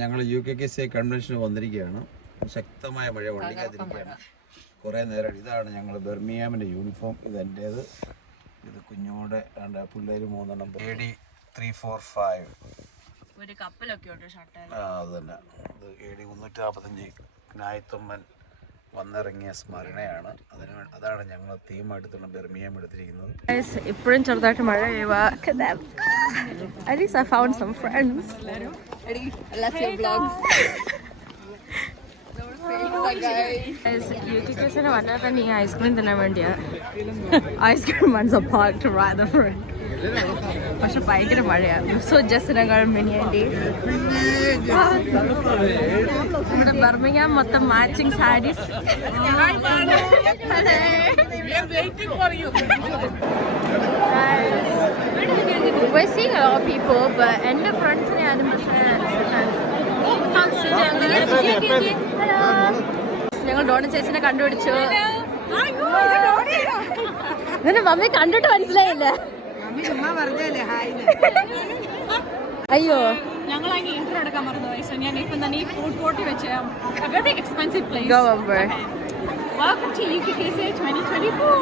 ഞങ്ങൾ UKKCI കൺവെൻഷന് വന്നിരിക്കുകയാണ്. ശക്തമായ മഴ കൊണ്ടിരിക്കാതിരിക്കുകയാണ് കുറേ നേരം. ഇതാണ് ഞങ്ങൾ ബെർമിയാമിൻ്റെ യൂണിഫോം. ഇത് എൻ്റേത്, ഇത് കുഞ്ഞോടെ പിള്ളേർ 3 AD 345. ഒരു കപ്പലൊക്കെ ഉണ്ട് ഷർട്ട്. അത് തന്നെ. ഇത് AD 345 നായത്തൊമ്മൻ വന്നിറങ്ങിയ സ്മരണയാണ്. അതാണ് ഞങ്ങൾ തീമായിട്ടുള്ള ബെർമിയാം എടുത്തിരിക്കുന്നത്. ഇപ്പോഴും ചെറുതായിട്ട് മഴ പെയ്യുക. At least I found some friends. Let's your vlogs. UKKCI വന്നാൽ തന്നെ ഈ ഐസ്ക്രീം തിന്നാൻ വേണ്ടിയാ. Ice cream once parked right the front. പക്ഷെ ഭയങ്കര മഴയാണ്. സോ ജസ്റ്റിനെക്കാളും മിനിയാൻറ്റി ഇവിടെ ബർമിംഗാം മൊത്തം matching saris. We're seeing a lot of people, but എൻ്റെ ഫ്രണ്ട്സിനെ ആരും ഞങ്ങൾ ഡോണ ചേച്ചിനെ കണ്ടുപിടിച്ചു. ഇതിന്റെ മമ്മി കണ്ടിട്ട് മനസ്സിലായില്ല. അയ്യോ ഞങ്ങൾ ഇന്റർവ്യൂ എടുക്കാൻ മറന്നു. ഞാൻ ഇപ്പം തന്നെ ഈ ഫുഡ് കോർട്ടിൽ വെച്ച് very expensive place. Go over. Welcome to UKKCI 2024.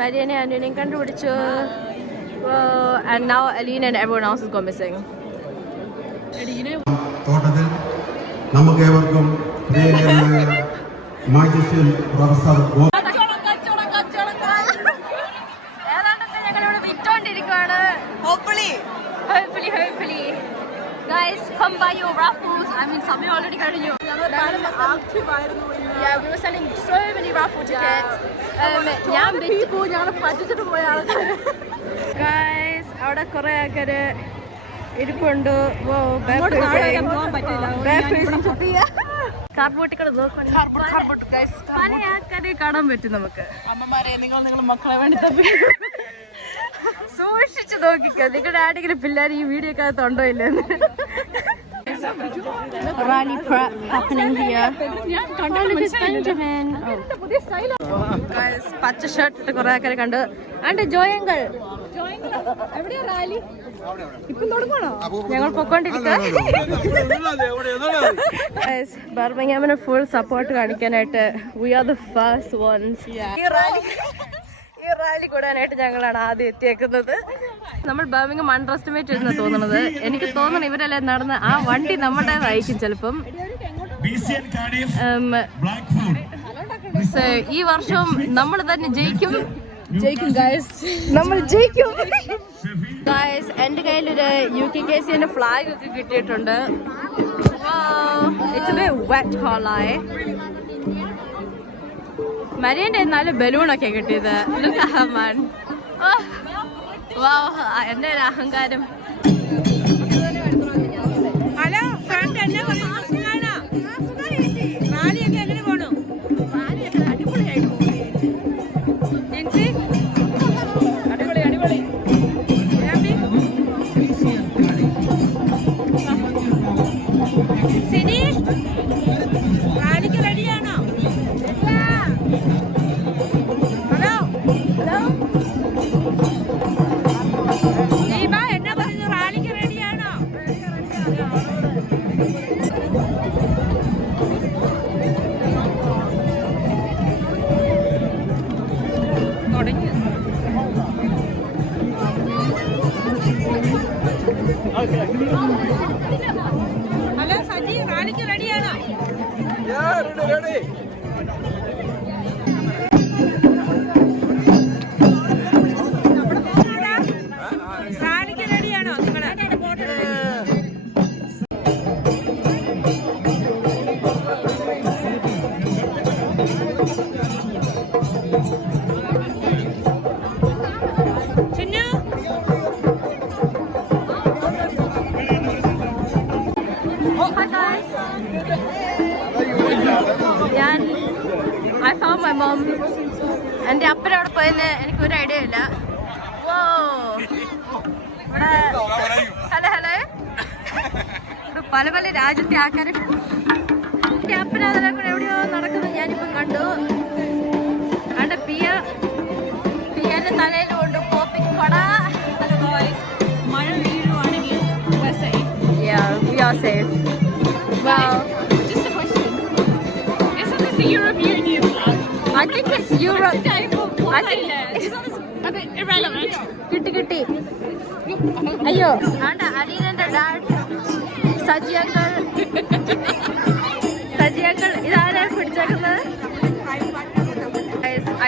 മരിയനെ അനുവിനെയും കണ്ടുപിടിച്ചു. And now Aline and everyone else is go missing. തോട്ടത്തിൽ നമുക്കേവർക്കും പ്രിയങ്കരനായ മാജിഷ്യൻ professor Guys, come buy your raffles. I mean, some already got you. Yeah, we were selling so many raffle tickets. Guys, അവിടെ കുറെ ആൾക്കാര് ഇരിപ്പുണ്ട്. കാർബോട്ടിക്കട പല ആൾക്കാരെ കാണാൻ പറ്റും നമുക്ക്. അമ്മമാരെ നിങ്ങൾ മക്കളെ വേണ്ടി തപ്പി സൂക്ഷിച്ചു നോക്കിക്കോ. നിങ്ങളുടെ ആരെങ്കിലും പിള്ളേർ ഈ വീഡിയോ അകത്തുണ്ടോ ഇല്ലെന്ന്. Rally prep happening here. Guys, പച്ച ഷർട്ട് ഇട്ട് കുറെ ആൾക്കാരെ കണ്ടു. ആണ്ട് ജോയങ്കൾ ഞങ്ങൾ പൊക്കോണ്ടിരിക്കുക. ബർമിംഗാമിന് ഫുൾ സപ്പോർട്ട് കാണിക്കാനായിട്ട് we are the first ones. ഈ റാലി കൂടാനായിട്ട് ഞങ്ങളാണ് ആദ്യം എത്തിയേക്കുന്നത്. നമ്മൾ ബർമിംഗം അണ്ടർ എസ്റ്റിമേറ്റ് ചെയ്യുന്ന തോന്നുന്നത്. എനിക്ക് തോന്നുന്നു ഇവരെല്ലാം നടന്ന് ആ വണ്ടി നമ്മുടേതായിരിക്കും ചിലപ്പം. ഈ വർഷവും നമ്മൾ തന്നെ ജയിക്കും. നമ്മൾ ജയിക്കും. ഗായ്സ്, എൻ്റെ കയ്യിലൊരു UKKCI ഫ്ലാഗ് ഒക്കെ കിട്ടിയിട്ടുണ്ട്. It's wet ഹോളായി. മരിയന്റെ എന്നാലും ബലൂണൊക്കെ കിട്ടിയത്. എന്റെ ഒരു അഹങ്കാരം. ഹലോ സജി, റാലിക്ക് റെഡിയാണോ? റാലിക്ക് റെഡിയാണോ നിങ്ങള്? I found my mom. എൻ്റെ അപ്പനവിടെ പോയെന്ന് എനിക്കൊരു ഐഡിയ ഇല്ല. ഇവിടെ ഹലോ ഇവിടെ പല പല രാജ്യത്തെ ആൾക്കാർ. എൻ്റെ അപ്പന അതിനെ കൂടെ എവിടെയോ നടക്കുന്നത് ഞാനിപ്പം കണ്ടു. അവിടെ പിയന്റെ തലയിൽ കൊണ്ട് പോപ്പിംഗ് കൊട. മഴ വീഴുവാണെങ്കിൽ are safe. Wow. Just a question. Isn't this the European Union? I think it's Europe. I think Isn't this a bit irrelevant? കിട്ടി അയ്യോ ആണ്ട അലീനന്റെ ഡാഡ് സജി അങ്കിൾ ഇതാരാ പിടിച്ചേക്കുന്നത്?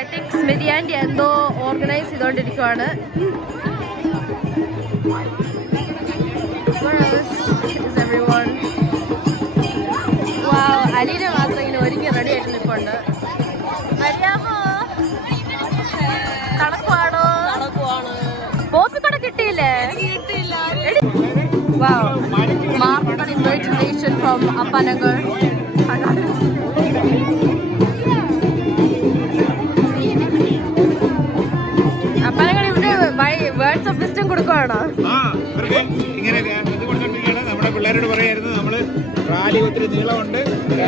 ഐ തിങ്ക് സ്മിതി ആൻറ്റി എന്തോ ഓർഗനൈസ് ചെയ്തോണ്ടിരിക്കുവാണ്. അലീന മാത്രം ഇങ്ങനെ ഒരുങ്ങി റെഡി ആയിട്ട് നിൽപ്പുണ്ട്. അറിയാമോ നടക്കുവാണോ? പോപ്പിക്കൂടെ കിട്ടിയില്ലേ? Market invitation from Appanagar. Appanagar ഇവിടെ വേർഡ്സ് ഓഫ് വിസ്ഡം കൊടുക്കുവാണോ? ഇങ്ങനെ ഇതുകൊണ്ടിരിക്കുകയാണ്. നമ്മുടെ പിള്ളേരോട് പറയായിരുന്നു നമ്മള് റാലി ഒത്തിരി നീളമുണ്ട്,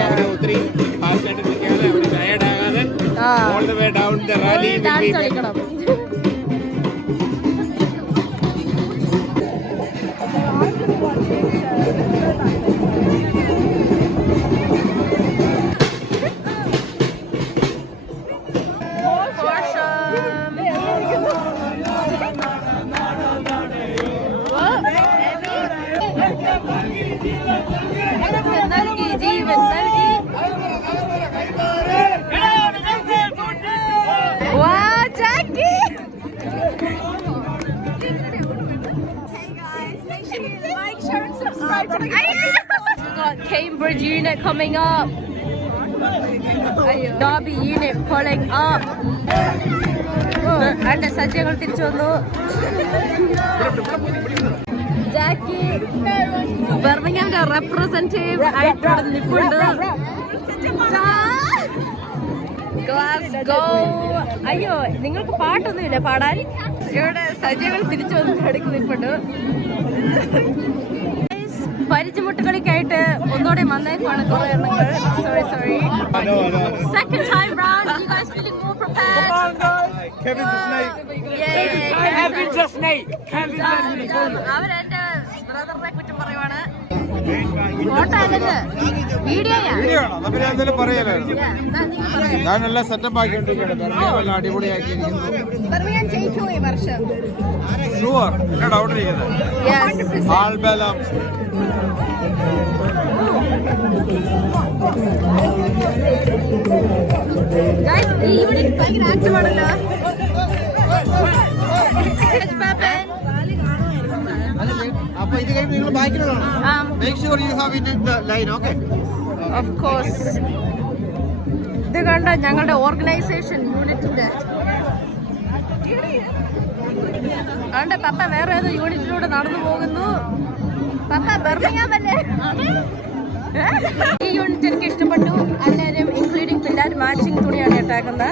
അവിടെ ഒത്തിരി ഫാസ്റ്റായിട്ട് നിൽക്കാതെ അവിടെ ടയർഡ് ആകാതെ all the way down the rally dance കളിക്കണം. Cambridge unit coming up. Derby unit pulling up. And സജ്ജകൾ തിരിച്ചു വന്നു. ജാക്കി ബർമിംഗ്ഹാമിന്റെ റെപ്രസെന്റേറ്റീവ് ആയിട്ട് നിൽപ്പുണ്ട്. ഗ്ലാസ്ഗോ. അയ്യോ നിങ്ങൾക്ക് പാട്ടൊന്നുമില്ല പാടാൻ? ഇവിടെ സജ്ജകൾ തിരിച്ചു വന്ന് അടുക്ക് നിൽപ്പുണ്ട്. പരിചയമുട്ടുകളിക്കായിട്ട് ഒന്നുകൂടെ വന്നേക്കുവാണ് കുറെ എണ്ണങ്ങൾ. Sorry second time round. You guys feeling more prepared? Kevin's a snake. Kevin's a snake. അവരെന്റെ ബ്രദറിനെ കുറ്റം പറയുവാണ്. ഫോട്ടോ അല്ലത് വീഡിയോയാ. വീഡിയോ ആണോ? അപ്പൊ ഞാൻ എന്തായാലും പറയാലോ. ഞാനെല്ലാം സെറ്റപ്പ് ആക്കിക്കൊണ്ടിരിക്കുകയാണ്. അടിപൊളിയാക്കി ജയിച്ചു ഈ വർഷം. ഷുവർ, എന്നെ ഡൗട്ട് ഇരിക്കുന്നത് ആൾബലം. ഇവിടെ ഭയങ്കര ആക്റ്റീവാണല്ലോ. അപ്പൊ ഇത് കഴിഞ്ഞ് നിങ്ങൾ ബാക്കിലുള്ളതാണ്. Make sure you have it in the line. Okay, of course. ഇത് കണ്ട ഞങ്ങളുടെ ഓർഗനൈസേഷൻ യൂണിറ്റിന്റെ അതുകൊണ്ട് പപ്പ വേറെ ഏതോ യൂണിറ്റിലൂടെ നടന്നു പോകുന്നു. പപ്പ ബർമിംഗ്ഹാം അല്ലേ? ഈ യൂണിറ്റ് എനിക്ക് ഇഷ്ടപ്പെട്ടു. എല്ലാവരും ഇൻക്ലൂഡിങ് പിള്ളേർ മാച്ചിങ് തുണിയാണ് ഇട്ടേക്കുന്നത്.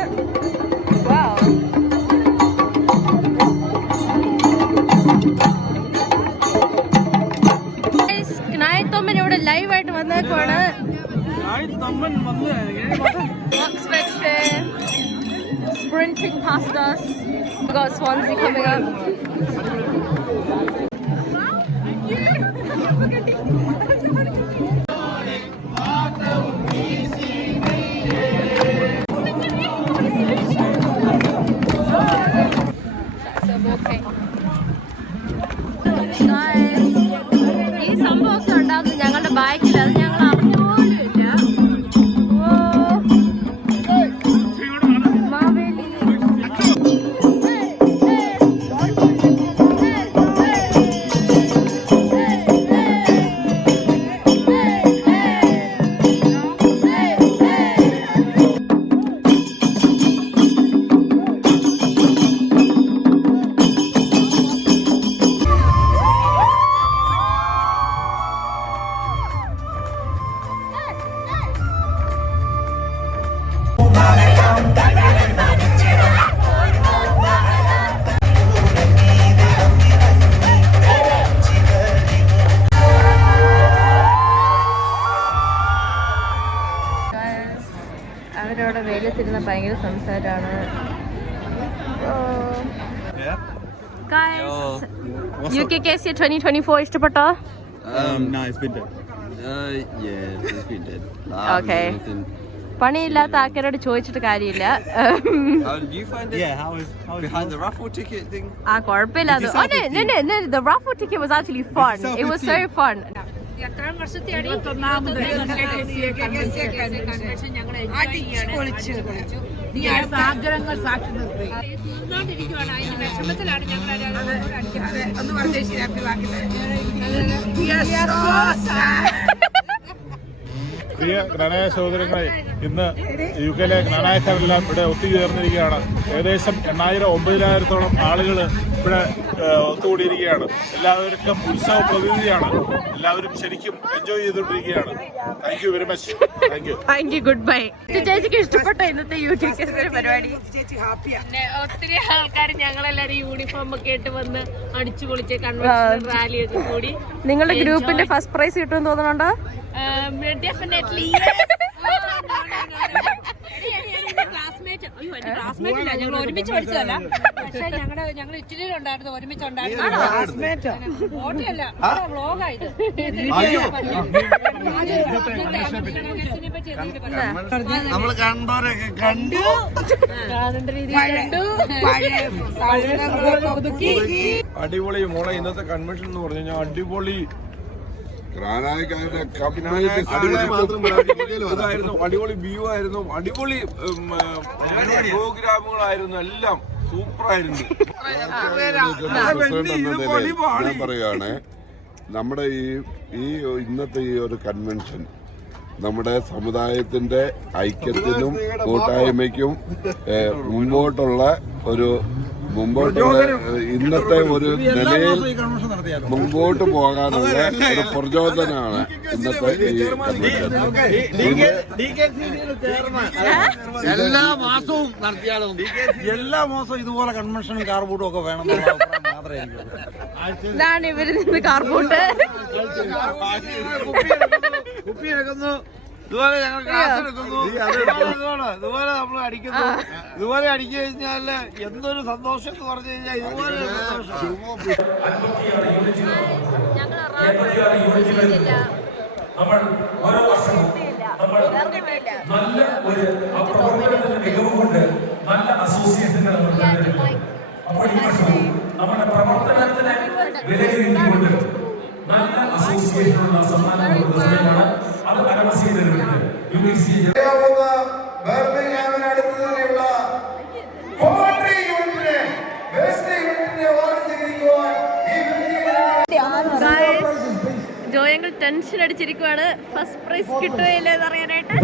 നായത്തൊമ്മൻ ഇവിടെ ലൈവായിട്ട് വന്നേക്കുവാണ്. Sprinting past us. We got Swansea coming up. ഈ സംഭവമൊക്കെ ഉണ്ടാകുന്നത് ഞങ്ങളുടെ ബാക്കിൽ. അത് ഞങ്ങൾ അറിഞ്ഞുപോലുമില്ല. അവരവിടെ വെയിലത്തിരുന്ന ഭയങ്കര സംസാരമാണ്. UKKC 2024 ഇഷ്ടപ്പെട്ടോ? No, it's been dead. Yeah, it's been dead. Okay. പണിയില്ലാത്ത ആൾക്കാരോട് ചോദിച്ചിട്ട് കാര്യമില്ല. How did you find it? Yeah, how is Behind the raffle ticket thing? ആ കുഴപ്പമില്ല അത്. No, the raffle ticket was actually fun. It was so fun. എത്രാം വർഷത്തെയാണ് convention ഞങ്ങൾ ആഗ്രഹങ്ങൾ സാക്ഷി നിർത്തി തീർന്നോണ്ടിരിക്കുവാണ്. അതിന്റെ വിഷമത്തിലാണ് ഞങ്ങൾ പ്രിയ ഗ്രാനായ സഹോദരങ്ങളെ, ഇന്ന് UK ഗ്രാനായക്കാരെല്ലാം ഇവിടെ ഒത്തുചേർന്നിരിക്കുകയാണ്. ഏകദേശം 8,000-9,000-ഓളം ആളുകൾ ഇവിടെ ഒത്തുകൂടിയിരിക്കുകയാണ്. എല്ലാവർക്കും ഉത്സവ പ്രതിനിധിയാണ്. എല്ലാവരും ശരിക്കും എൻജോയ് ചെയ്തുകൊണ്ടിരിക്കുകയാണ്. Thank you very much. Thank you. Good bye. ചേച്ചിക്ക് ഇഷ്ടപ്പെട്ട ഇന്നത്തെ യൂട്യൂബ് പരിപാടി? പിന്നെ ഒത്തിരി ആൾക്കാർ ഞങ്ങളെല്ലാരും യൂണിഫോം ഒക്കെ ഇട്ട് വന്ന് അടിച്ചു പൊളിച്ച് കൺവെൻഷൻ റാലിയൊക്കെ കൂടി. നിങ്ങളുടെ ഗ്രൂപ്പിന്റെ ഫസ്റ്റ് പ്രൈസ് കിട്ടുമെന്ന് തോന്നുന്നുണ്ടോ? Definitely classmate. അയ്യോ എന്റെ ക്ലാസ്മേറ്റ് ഇല്ല, ഞങ്ങൾ ഒരുമിച്ച് പഠിച്ചതല്ല. പക്ഷെ ഞങ്ങൾ ഇറ്റലിയിലുണ്ടായിരുന്നു, ഒരുമിച്ചുണ്ടായിരുന്നു. ഫോട്ടോയല്ല, വ്ളോഗായത്. നമ്മൾ കണ്ടോരൊക്കെ കണ്ടു. കാണേണ്ട രീതിയിൽ കണ്ടു. അടിപൊളി മോളെ. ഇന്നത്തെ കൺവെൻഷൻ എന്ന് പറഞ്ഞു കഴിഞ്ഞാൽ അടിപൊളി. അടിപൊളി വ്യൂ ആയിരുന്നു, അടിപൊളി പ്രോഗ്രാമുകളായിരുന്നു, എല്ലാം സൂപ്പറായിരുന്നു. ഞാൻ പറയുകയാണ്, നമ്മുടെ ഈ ഇന്നത്തെ ഈ ഒരു കൺവെൻഷൻ നമ്മുടെ സമുദായത്തിന്റെ ഐക്യത്തിനും കൂട്ടായ്മയ്ക്കും മുമ്പോട്ടുള്ള ഇന്നത്തെ ഒരു നിലയിൽ മുമ്പോട്ട് പോകാനുള്ള ഒരു പ്രചോദനമാണ് ഇന്നത്തെ ഈ കൺവെൻഷൻ. എല്ലാ മാസവും നടത്തിയാലും എല്ലാ മാസവും ഇതുപോലെ കൺവെൻഷനും കാർബൂട്ടും ഒക്കെ വേണം മാത്രമേ ഇതാണ് ഇവര് നിന്ന് കാർബൂട്ട് കുപ്പി എടുക്കുന്നു, ഇതുപോലെ ഞങ്ങൾ ക്ലാസ് എടുക്കുന്നു, ഇതുപോലെ നമ്മൾ അടിക്കുന്നു. ഇതുപോലെ അടിച്ചു കഴിഞ്ഞാല് എന്തൊരു സന്തോഷം എന്ന് പറഞ്ഞു കഴിഞ്ഞാൽ ഇതുപോലെ നമ്മൾ ഓരോ വർഷവും നമ്മൾ നല്ല ഒരു പ്രവർത്തനത്തിന്റെ മികവ് കൊണ്ട് നല്ല അസോസിയേഷനുകൾ നമ്മൾ. അപ്പോൾ ഈ വർഷവും നമ്മുടെ പ്രവർത്തനത്തിന് വിലയിരുത്തിക്കൊണ്ട് നല്ല അസോസിയേഷനുള്ള സമ്മാനം കൊടുക്കുന്ന സമയമാണ്. അത് പരമസീതരുണ്ട് ജോയങ്ങൾ ടെൻഷൻ അടിച്ചിരിക്കുവാണ്. ഫസ്റ്റ് പ്രൈസ് കിട്ടുകയോ ഇല്ല എന്ന് അറിയാനായിട്ട്.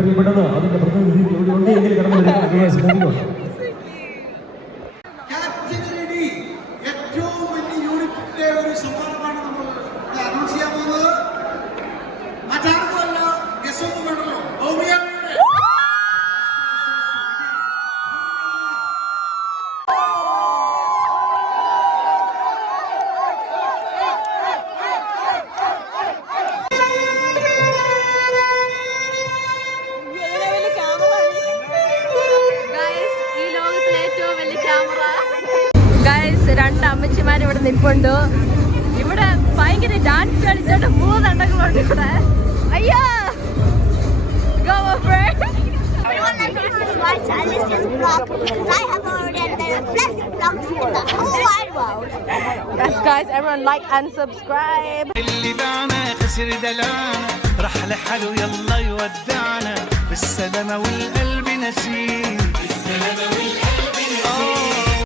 ഏറ്റവും വലിയ യൂണിറ്റിന്റെ ഒരു സമ്മാനമാണ് നമ്മൾ അനൗൺസ് ചെയ്യാൻ പോകുന്നത്. മറ്റാർക്കുമല്ല, ഗസൊന്നും വേണമല്ലോ, രണ്ട് അമ്മച്ചിമാർ ഇവിടെ നിൽപ്പുണ്ട്. ഇവിടെ ഭയങ്കര ഡാൻസ് കളിച്ചോണ്ട് 3 അണ്ടങ്ങളുണ്ട് ഇവിടെ. അയ്യോ go over. Everyone like this is my Alice's vlog because I have already done plus vlogs in the whole wide world. Yes guys, everyone like and subscribe. اللي بانا خسر دلانا راح لحاله يلا يودعنا بالسلامة والقلب نسينا.